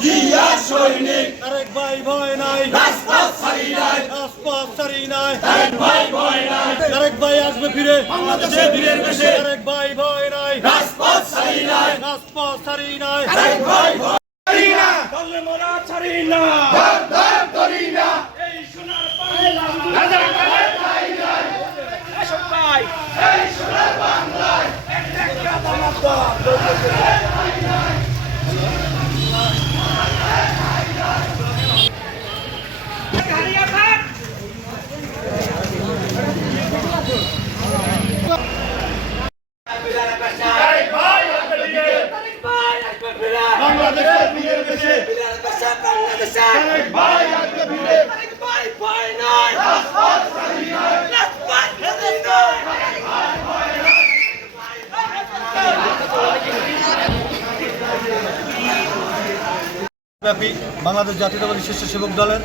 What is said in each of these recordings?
জিয়ার সৈনিক তারেক ভাই ভয় নাই, রাজপথ ছাড়ি নাই, রাজপথ ছাড়ি নাই, তারেক ভাই ভয় নাই, তারেক ভাই আসবে ফিরে বাংলাদেশে বীরের বেশে, তারেক ভাই ভয় নাই, রাজপথ ছাড়ি নাই, রাজপথ ছাড়ি নাই, তারেক ভাই ভয় ছাড়ি না, দলে মোরা ছাড়ি না, দর করি না, এই সোনার বাংলা রাজার কালে ঠাই নাই, এসব ভাই এই সোনার বাংলায় একটা দামাত তারেক ভাই আসবে ফিরে, বাংলাদেশের বীরের বেশে, তারেক ভাই আসবে ফিরে, রাজপথ ছাড়ি নাই, ব্যাপী বাংলাদেশ জাতীয়তাবাদী স্বেচ্ছাসেবক দলের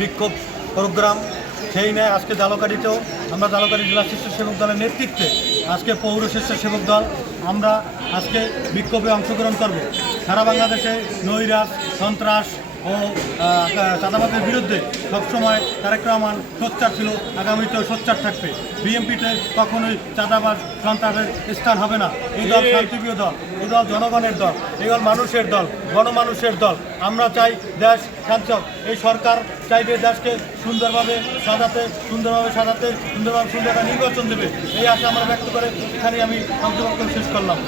বিক্ষোভ প্রোগ্রাম সেই নেয় আজকে জালকাঠিতেও আমরা জালকাঠি জেলা স্বেচ্ছাসেবক দলের নেতৃত্বে আজকে পৌর স্বেচ্ছাসেবক দল আমরা আজকে বিক্ষোভে অংশগ্রহণ করব। সারা বাংলাদেশে নৈরাজ সন্ত্রাস ও চাঁদাবাদের বিরুদ্ধে সবসময় তারেক রহমান সোচ্চার ছিল, আগামীতেও সোচ্চার থাকবে। বিএনপিতে কখনোই চাঁদাবাজ সন্ত্রাসের স্থান হবে না। এই দল শান্তিপ্রিয় দল, এই দল জনগণের দল, এই দল মানুষের দল, গণমানুষের দল। আমরা চাই দেশ শান্ত, এই সরকার চাইবে দেশকে সুন্দরভাবে সাজাতে, সুন্দর একটা নির্বাচন দেবে, এই আশা আমরা ব্যক্ত করে এখানে আমি বক্তব্য শেষ করলাম।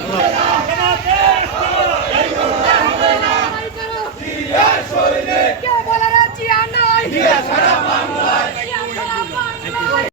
জিয়ার সৈনিক কে বলে রে জিয়া নাই, জিয়া সারা বাংলায়। জিয়া সারা বাংলায়।